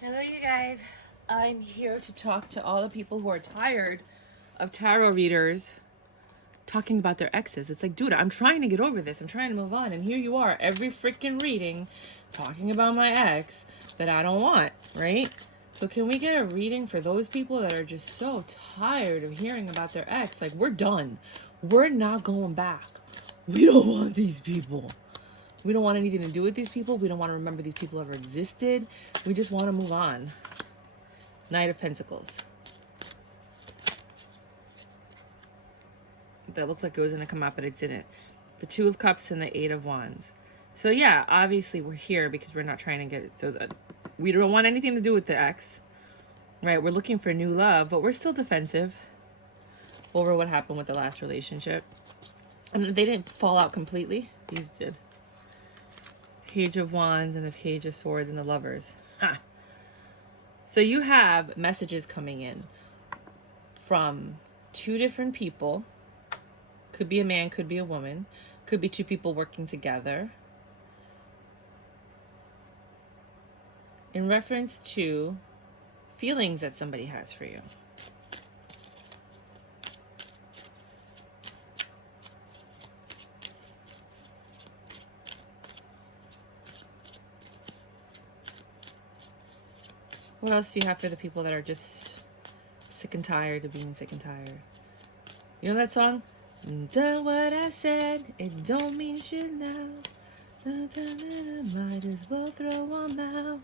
Hello, you guys. I'm here to talk to all the people who are tired of tarot readers talking about their exes. It's like, dude, I'm trying to get over this. I'm trying to move on. And here you are, every freaking reading talking about my ex that I don't want, right? So can we get a reading for those people that are just so tired of hearing about their ex? Like, we're done. We're not going back. We don't want these people. We don't want anything to do with these people. We don't want to remember these people ever existed. We just want to move on. Knight of Pentacles. That looked like it was going to come out, but it didn't. The Two of Cups and the Eight of Wands. So yeah, obviously we're here because we're not trying to get it. So that we don't want anything to do with the ex, right? We're looking for new love, but we're still defensive over what happened with the last relationship. And they didn't fall out completely. These did. Page of Wands and the Page of Swords and the Lovers. Ha. So you have messages coming in from two different people. Could be a man, could be a woman. Could be two people working together. In reference to feelings that somebody has for you. What else do you have for the people that are just sick and tired of being sick and tired? You know that song? Done what I said, it don't mean shit now. Might as well throw them out.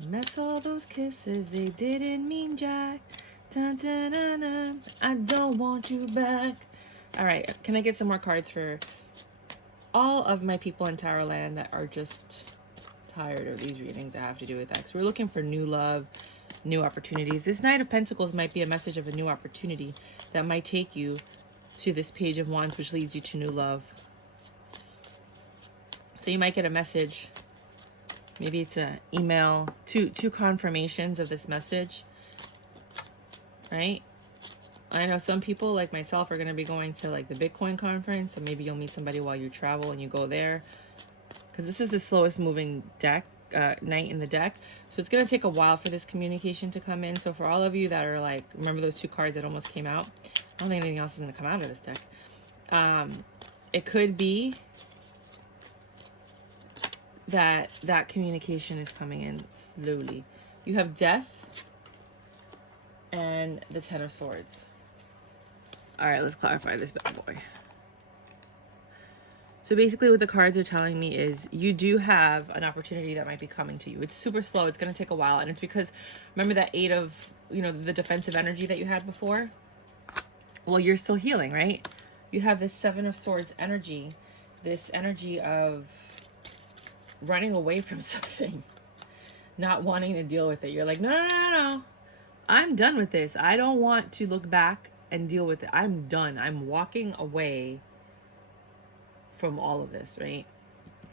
That's all those kisses, they didn't mean jack. I don't want you back. All right, can I get some more cards for all of my people in Tarot land that are just tired of these readings that have to do with X? We're looking for new love, new opportunities. This Knight of Pentacles might be a message of a new opportunity that might take you to this Page of Wands, which leads you to new love. So you might get a message. Maybe it's an email, two confirmations of this message, right? I know some people like myself are going to be going to like the Bitcoin conference, so maybe you'll meet somebody while you travel and you go there. Because this is the slowest moving deck, knight in the deck. So it's going to take a while for this communication to come in. So for all of you that are like, remember those two cards that almost came out? I don't think anything else is going to come out of this deck. It could be that communication is coming in slowly. You have Death and the Ten of Swords. All right, let's clarify this bad boy. So basically what the cards are telling me is you do have an opportunity that might be coming to you. It's super slow. It's going to take a while. And it's because, remember that Eight of, the defensive energy that you had before? Well, you're still healing, right? You have this Seven of Swords energy, this energy of running away from something, not wanting to deal with it. You're like, no. I'm done with this. I don't want to look back and deal with it. I'm done. I'm walking away from all of this, right?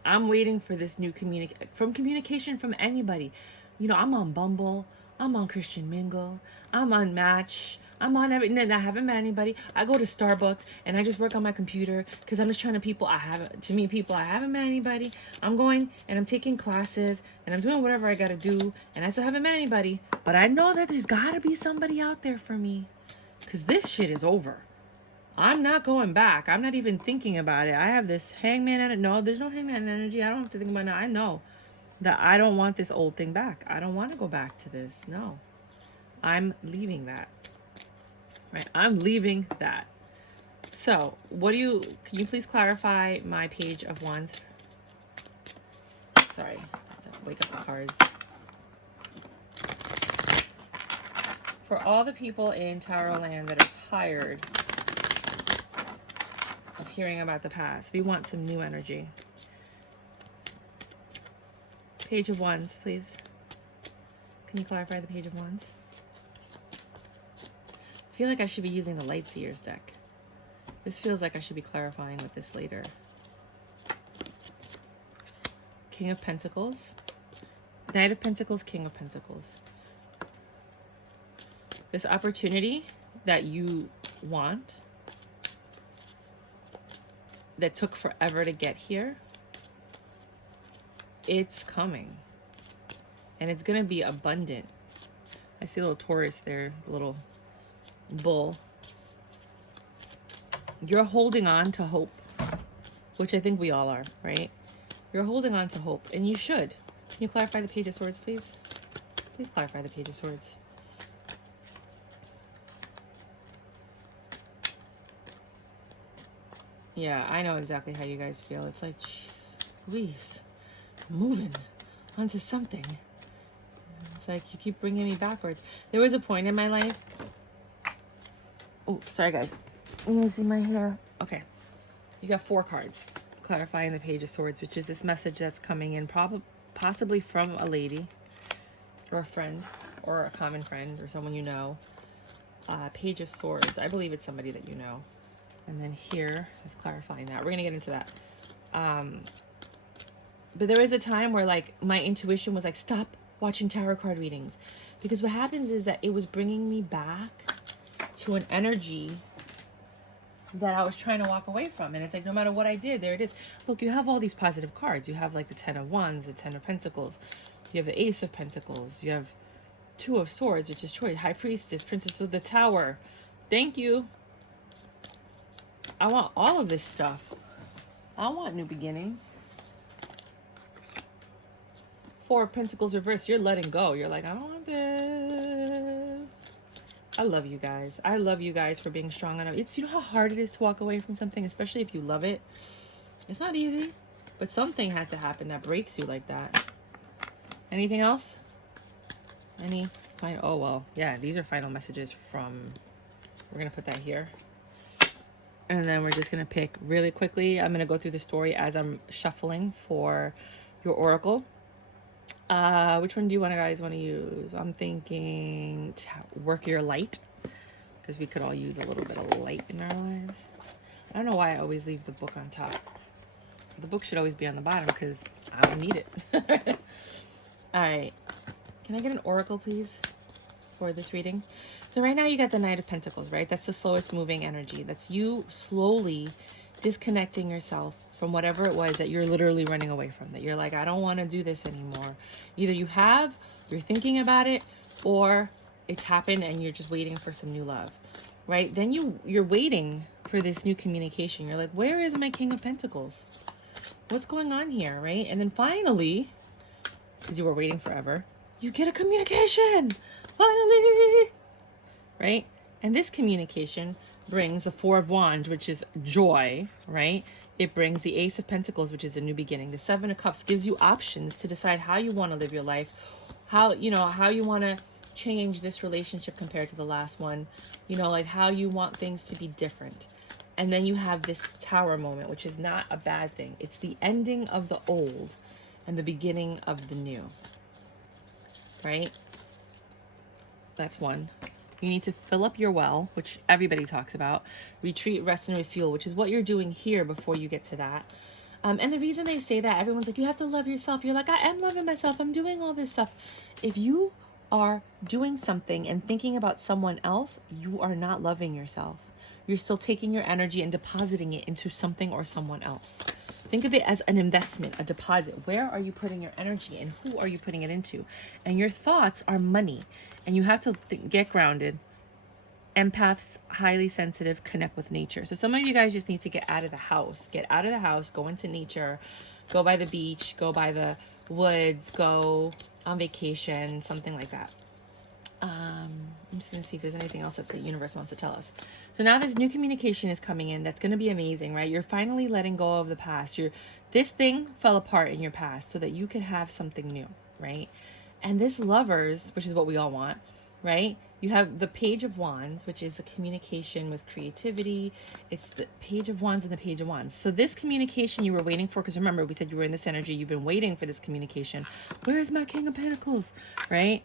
I'm waiting for this new communication from anybody. I'm on Bumble, I'm on Christian Mingle, I'm on Match, I'm on everything. I haven't met anybody. I go to Starbucks and I just work on my computer because I'm just trying to meet people. I haven't met anybody. I'm going and I'm taking classes and I'm doing whatever I gotta do, and I still haven't met anybody. But I know that there's gotta be somebody out there for me, because this shit is over. I'm not going back. I'm not even thinking about it. I have this hangman energy. No, there's no hangman energy. I don't have to think about it. I know that I don't want this old thing back. I don't want to go back to this. No. I'm leaving that. Right? I'm leaving that. So, can you please clarify my Page of Wands? Sorry. Let's wake up the cards. For all the people in Tarot land that are tired of hearing about the past, we want some new energy. Page of Wands, please. Can you clarify the Page of Wands? I feel like I should be using the Light Seers deck. This feels like I should be clarifying with this later. King of Pentacles. Knight of Pentacles, King of Pentacles. This opportunity that you want, that took forever to get here, it's coming. and it's going to be abundant. I see a little Taurus there, a little bull. You're holding on to hope, which I think we all are, right? You're holding on to hope, and you should. Can you clarify the Page of Swords, please? Please clarify the Page of Swords. Yeah, I know exactly how you guys feel. It's like, jeez, Louise, moving onto something. It's like you keep bringing me backwards. There was a point in my life. Oh, sorry, guys. You see my hair? Okay. You got 4 cards clarifying the Page of Swords, which is this message that's coming in possibly from a lady or a friend or a common friend or someone you know. Page of Swords. I believe it's somebody that you know. And then here is clarifying that. We're going to get into that. But there was a time where like my intuition was like, stop watching tarot card readings. Because what happens is that it was bringing me back to an energy that I was trying to walk away from. And it's like, no matter what I did, there it is. Look, you have all these positive cards. You have like the 10 of Wands, the 10 of Pentacles. You have the Ace of Pentacles. You have 2 of Swords, which is choice. High Priestess, Princess of the Tower. Thank you. I want all of this stuff. I want new beginnings. 4 of Pentacles reversed. You're letting go. You're like, I don't want this. I love you guys. I love you guys for being strong enough. It's, you know how hard it is to walk away from something, especially if you love it. It's not easy, but something had to happen that breaks you like that. Anything else? Any final? Oh, well, yeah, these are final messages from, we're going to put that here. And then we're just going to pick really quickly. I'm going to go through the story as I'm shuffling for your oracle. Which one do you guys want to use? I'm thinking Work Your Light, because we could all use a little bit of light in our lives. I don't know why I always leave the book on top. The book should always be on the bottom because I don't need it. All right. Can I get an oracle, please, for this reading? So right now you got the Knight of Pentacles, right? That's the slowest moving energy. That's you slowly disconnecting yourself from whatever it was that you're literally running away from, that you're like, I don't want to do this anymore. Either you have, you're thinking about it, or it's happened and you're just waiting for some new love, right? Then you're waiting for this new communication. You're like, where is my King of Pentacles? What's going on here, right? And then finally, because you were waiting forever, you get a communication, finally, right? And this communication brings the 4 of Wands, which is joy, right? It brings the Ace of Pentacles, which is a new beginning. The 7 of Cups gives you options to decide how you want to live your life, how you want to change this relationship compared to the last one, like how you want things to be different. And then you have this Tower moment, which is not a bad thing. It's the ending of the old and the beginning of the new, right? That's 1. You need to fill up your well, which everybody talks about. Retreat, rest, and refuel, which is what you're doing here before you get to that. And the reason they say that, everyone's like, you have to love yourself. You're like, I am loving myself. I'm doing all this stuff. If you are doing something and thinking about someone else, you are not loving yourself. You're still taking your energy and depositing it into something or someone else. Think of it as an investment, a deposit. Where are you putting your energy and who are you putting it into? And your thoughts are money. And you have to get grounded. Empaths, highly sensitive, connect with nature. So some of you guys just need to get out of the house. Get out of the house, go into nature, go by the beach, go by the woods, go on vacation, something like that. I'm just going to see if there's anything else that the universe wants to tell us. So now this new communication is coming in. That's going to be amazing, right? You're finally letting go of the past. This thing fell apart in your past so that you could have something new, right? And this Lovers, which is what we all want, right? You have the Page of Wands, which is the communication with creativity. It's the Page of Wands and the Page of Wands. So this communication you were waiting for, because remember, we said you were in this energy. You've been waiting for this communication. Where is my King of Pentacles, right?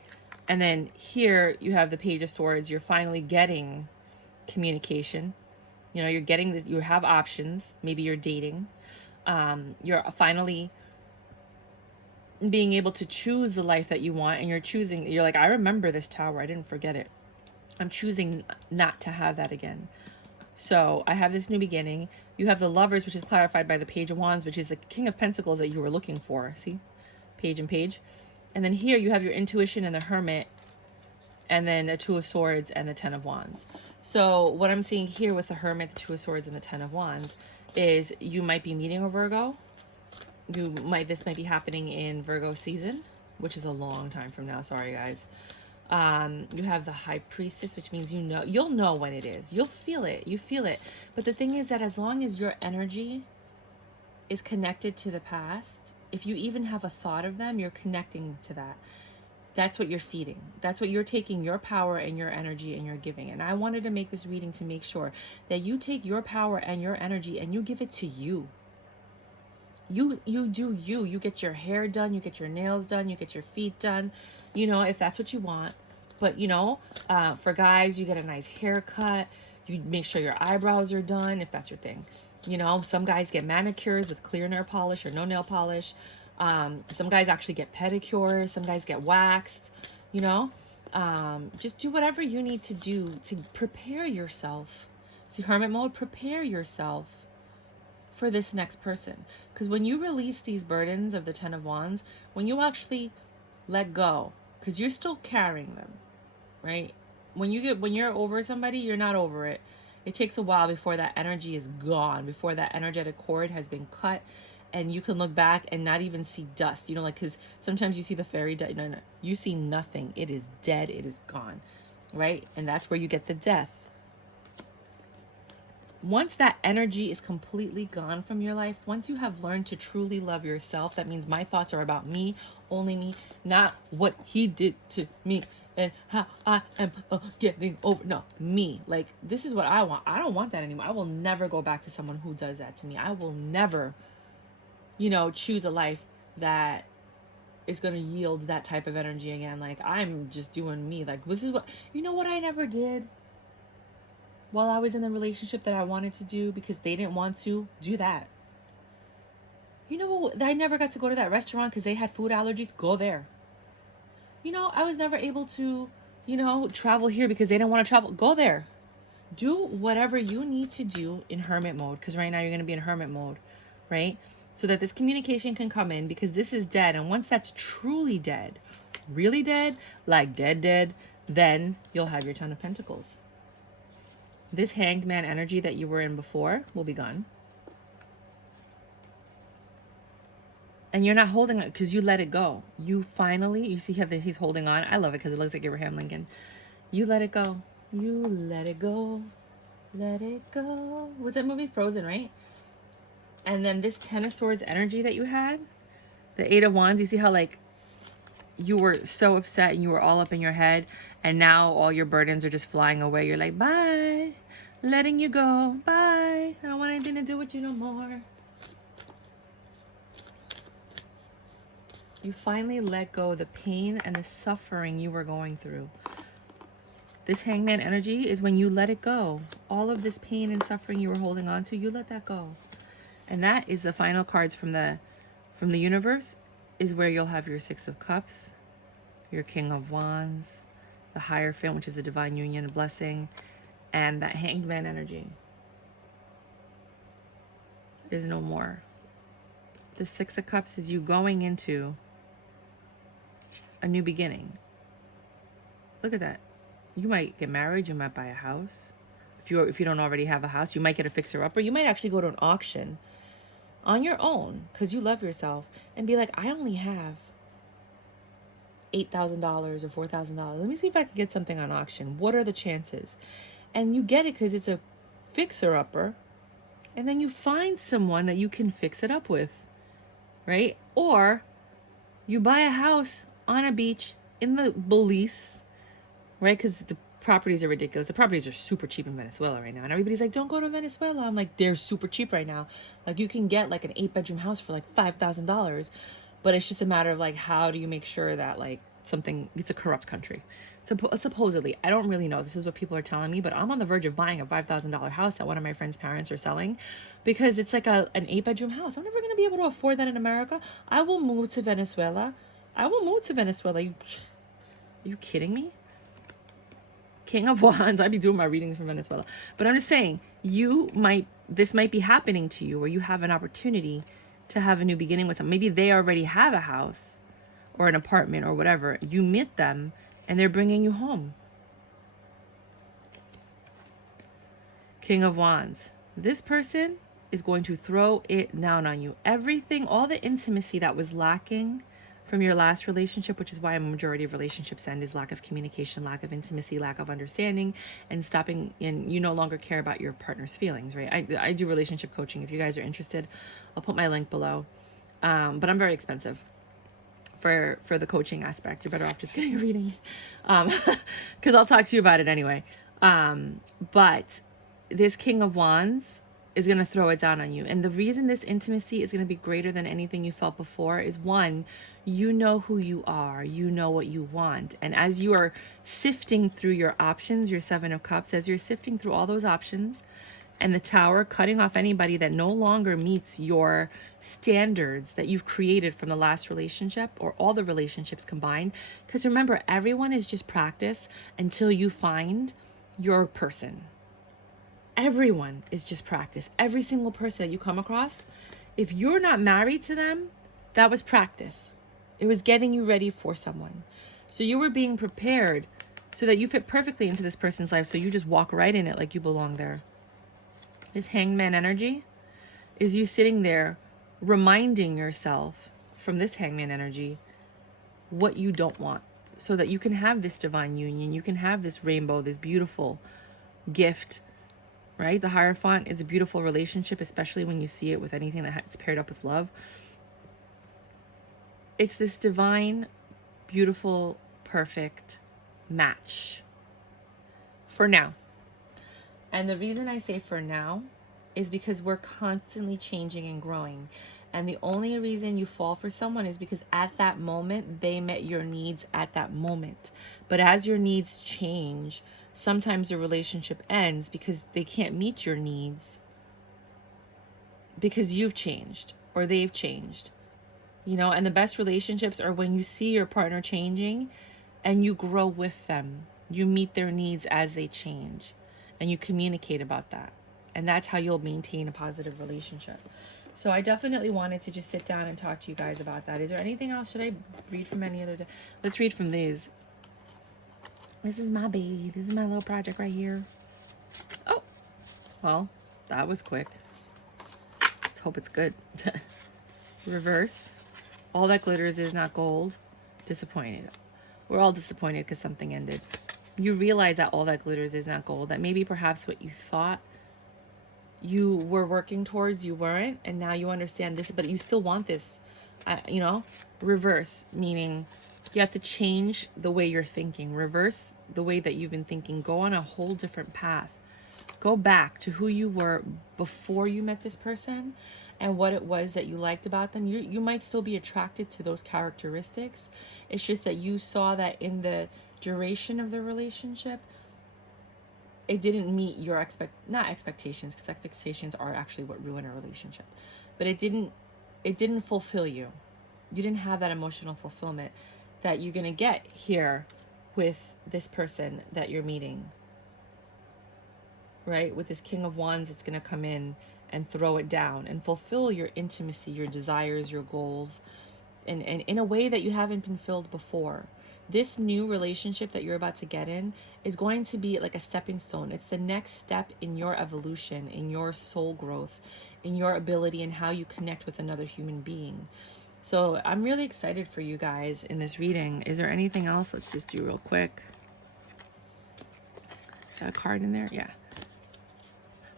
And then here you have the Page of Swords. You're finally getting communication. You're getting this. You have options. Maybe you're dating. You're finally being able to choose the life that you want, and you're like, I remember this tower. I didn't forget it. I'm choosing not to have that again. So I have this new beginning. You have the Lovers, which is clarified by the Page of Wands, which is the King of Pentacles that you were looking for. See? Page and Page. And then here you have your intuition and the Hermit, and then a Two of Swords and the Ten of Wands. So what I'm seeing here with the Hermit, the Two of Swords, and the Ten of Wands is you might be meeting a Virgo. This might be happening in Virgo season, which is a long time from now. Sorry, guys. You have the High Priestess, which means you'll know when it is. You'll feel it. You feel it. But the thing is that as long as your energy is connected to the past, if you even have a thought of them, you're connecting to that. That's what you're feeding. That's what you're taking, your power and your energy, and you're giving. And I wanted to make this reading to make sure that you take your power and your energy and you give it to you. You do you. You get your hair done, you get your nails done, you get your feet done, you know, if that's what you want. But, you know, for guys, you get a nice haircut. You make sure your eyebrows are done, if that's your thing. You know, some guys get manicures with clear nail polish or no nail polish. Some guys actually get pedicures. Some guys get waxed, you know. Just do whatever you need to do to prepare yourself. See, Hermit mode, prepare yourself for this next person. Because when you release these burdens of the Ten of Wands, when you actually let go, because you're still carrying them, right? When you're over somebody, you're not over it. It takes a while before that energy is gone, before that energetic cord has been cut, and you can look back and not even see dust. You know, like, because sometimes you see the fairy dust. No, you see nothing. It is dead. It is gone, right? And that's where you get the death. Once that energy is completely gone from your life, once you have learned to truly love yourself, that means my thoughts are about me, only me, not what he did to me and how I am getting over. No, me. Like, this is what I want. I don't want that anymore. I will never go back to someone who does that to me. I will never, you know, choose a life that is going to yield that type of energy again. Like, I'm just doing me. Like, this is what, you know what I never did while I was in the relationship that I wanted to do because they didn't want to do that. You know what? I never got to go to that restaurant because they had food allergies. Go there. You know, I was never able to, you know, travel here because they didn't want to travel. Go there. Do whatever you need to do in Hermit mode, because right now you're going to be in Hermit mode, right? So that this communication can come in, because this is dead. And once that's truly dead, really dead, like dead, then you'll have your Ten of Pentacles. This Hanged Man energy that you were in before will be gone. And you're not holding it because you let it go. You finally, you see how he's holding on. I love it because it looks like Abraham Lincoln. You let it go. You let it go. Let it go. Was that movie Frozen, right? And then this Ten of Swords energy that you had, the Eight of Wands, you see how like you were so upset and you were all up in your head, and now all your burdens are just flying away. You're like, bye, letting you go. Bye. I don't want anything to do with you no more. You finally let go of the pain and the suffering you were going through. This Hangman energy is when you let it go. All of this pain and suffering you were holding on to, you let that go. And that is the final cards from the universe, is where you'll have your Six of Cups, your King of Wands, the Hierophant, which is a divine union, a blessing, and that Hanged Man energy is no more. The Six of Cups is you going into a new beginning. Look at that. You might get married, you might buy a house. If you don't already have a house, you might get a fixer-upper. You might actually go to an auction on your own because you love yourself and be like, I only have $8,000 or $4,000. Let me see if I can get something on auction. What are the chances? And you get it because it's a fixer-upper, and then you find someone that you can fix it up with, right? Or you buy a house on a beach in the Belize, right? Because the properties are ridiculous. The properties are super cheap in Venezuela right now. And everybody's like, don't go to Venezuela. I'm like, they're super cheap right now. Like, you can get like an 8-bedroom house for like $5,000. But it's just a matter of like, how do you make sure that like it's a corrupt country. Supposedly, I don't really know. This is what people are telling me, but I'm on the verge of buying a $5,000 house that one of my friend's parents are selling because it's like an 8-bedroom house. I'm never going to be able to afford that in America. I will move to Venezuela. Are you kidding me? King of Wands. I'd be doing my readings from Venezuela. But I'm just saying, this might be happening to you, where you have an opportunity to have a new beginning with them. Maybe they already have a house, or an apartment or whatever. You meet them and they're bringing you home. King of Wands. This person is going to throw it down on you. Everything, all the intimacy that was lacking from your last relationship, which is why a majority of relationships end, is lack of communication, lack of intimacy, lack of understanding, and stopping, and you no longer care about your partner's feelings, right? I do relationship coaching. If you guys are interested, I'll put my link below. But I'm very expensive for the coaching aspect. You're better off just getting a reading, because I'll talk to you about it anyway. But this King of Wands is going to throw it down on you. And the reason this intimacy is going to be greater than anything you felt before is, one, you know who you are, you know what you want. And as you are sifting through your options, your Seven of Cups, as you're sifting through all those options, and the Tower, cutting off anybody that no longer meets your standards that you've created from the last relationship or all the relationships combined. Because remember, everyone is just practice until you find your person. Everyone is just practice. Every single person that you come across, if you're not married to them, that was practice. It was getting you ready for someone. So you were being prepared so that you fit perfectly into this person's life. So you just walk right in it like you belong there. This Hangman energy is you sitting there reminding yourself from this Hangman energy what you don't want, so that you can have this divine union. You can have this rainbow, this beautiful gift, right? The Hierophant is a beautiful relationship, especially when you see it with anything that's paired up with love. It's this divine, beautiful, perfect match for now. And the reason I say for now is because we're constantly changing and growing. And the only reason you fall for someone is because at that moment, they met your needs at that moment. But as your needs change, sometimes the relationship ends because they can't meet your needs because you've changed or they've changed. You know, and the best relationships are when you see your partner changing and you grow with them. You meet their needs as they change and you communicate about that. And that's how you'll maintain a positive relationship. So I definitely wanted to just sit down and talk to you guys about that. Is there anything else? Should I read from any other day? Let's read from these. This is my baby. This is my little project right here. Oh, well, that was quick. Let's hope it's good. Reverse. All that glitters is not gold. Disappointed. We're all disappointed because something ended. You realize that all that glitters is not gold. That maybe perhaps what you thought you were working towards, you weren't. And now you understand this, but you still want this. You know, reverse, meaning you have to change the way you're thinking. Reverse the way that you've been thinking. Go on a whole different path. Go back to who you were before you met this person and what it was that you liked about them. You might still be attracted to those characteristics. It's just that you saw that in the duration of the relationship, it didn't meet your not expectations, because expectations are actually what ruin a relationship. But it didn't fulfill you. You didn't have that emotional fulfillment that you're going to get here with this person that you're meeting. Right? With this King of Wands, it's going to come in and throw it down and fulfill your intimacy, your desires, your goals, and in a way that you haven't been filled before. This new relationship that you're about to get in is going to be like a stepping stone. It's the next step in your evolution, in your soul growth, in your ability and how you connect with another human being. So I'm really excited for you guys in this reading. Is there anything else? Let's just do real quick. Is that a card in there? Yeah.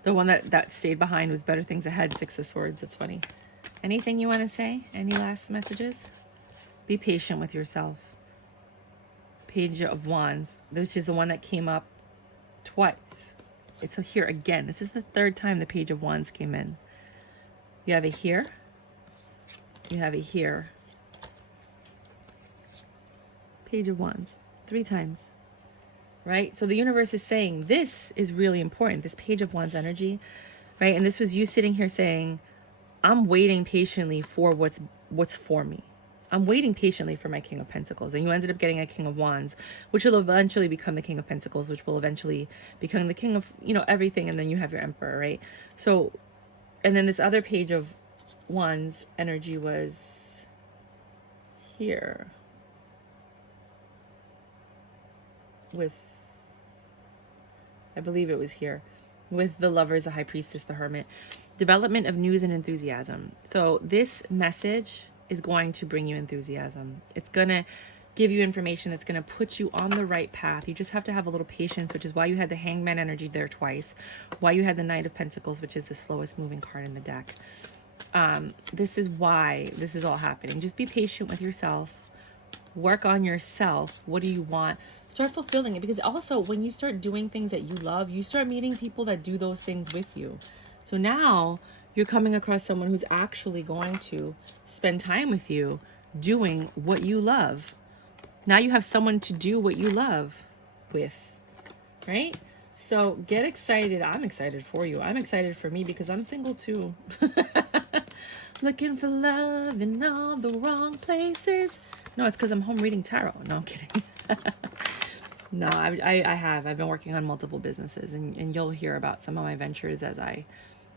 The one that stayed behind was Better Things Ahead, Six of Swords. That's funny. Anything you want to say? Any last messages? Be patient with yourself. Page of Wands, which is the one that came up twice. It's here again. This is the third time the Page of Wands came in. You have it here. You have it here. Page of Wands. 3 times. Right? So the universe is saying this is really important. This Page of Wands energy. Right? And this was you sitting here saying, I'm waiting patiently for what's for me. I'm waiting patiently for my King of Pentacles. And you ended up getting a King of Wands, which will eventually become the King of Pentacles, which will eventually become the King of, you know, everything. And then you have your Emperor, right? So, and then this other Page of Wands energy was here. with, I believe it was here, with the Lovers, the High Priestess, the Hermit. Development of news and enthusiasm. So this message is going to bring you enthusiasm. It's going to give you information that's going to put you on the right path. You just have to have a little patience, which is why you had the Hangman energy there twice, why you had the Knight of Pentacles, which is the slowest moving card in the deck. This is why this is all happening. Just be patient with yourself. Work on yourself. What do you want? Start fulfilling it, because also when you start doing things that you love, you start meeting people that do those things with you. So now you're coming across someone who's actually going to spend time with you doing what you love. Now you have someone to do what you love with, right? So get excited. I'm excited for you. I'm excited for me because I'm single too. Looking for love in all the wrong places. No, it's because I'm home reading tarot. No, I'm kidding. No, I've been working on multiple businesses, and you'll hear about some of my ventures as I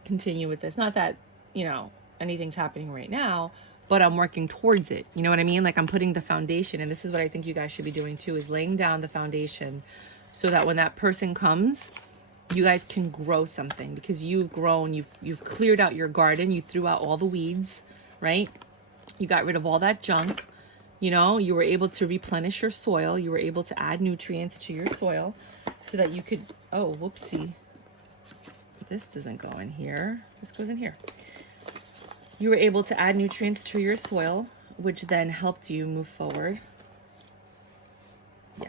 continue with this. Not that, you know, anything's happening right now, but I'm working towards it. You know what I mean? Like, I'm putting the foundation, and this is what I think you guys should be doing too, is laying down the foundation so that when that person comes, you guys can grow something, because you've grown, you've cleared out your garden, you threw out all the weeds, right? You got rid of all that junk. You know, you were able to replenish your soil. You were able to add nutrients to your soil so that you could, oh, whoopsie. This doesn't go in here. This goes in here. You were able to add nutrients to your soil, which then helped you move forward. Yeah.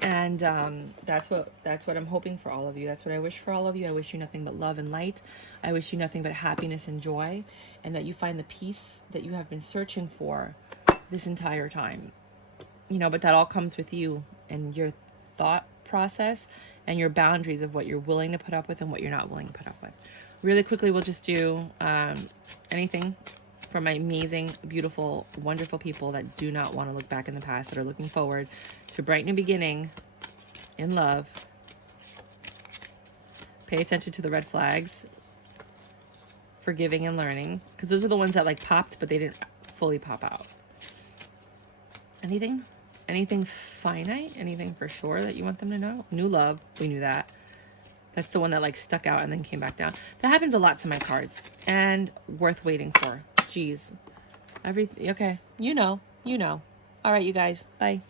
And that's what I'm hoping for all of you. That's what I wish for all of you. I wish you nothing but love and light. I wish you nothing but happiness and joy, and that you find the peace that you have been searching for this entire time. You know, but that all comes with you and your thought process and your boundaries of what you're willing to put up with and what you're not willing to put up with. Really quickly, we'll just do anything for my amazing, beautiful, wonderful people that do not want to look back in the past, that are looking forward to a bright new beginning in love. Pay attention to the red flags, forgiving and learning, because those are the ones that like popped, but they didn't fully pop out. Anything finite, anything for sure that you want them to know? New love, we knew that. That's the one that like stuck out and then came back down. That happens a lot to my cards, and worth waiting for. Jeez. Everything. Okay. You know. All right, you guys. Bye.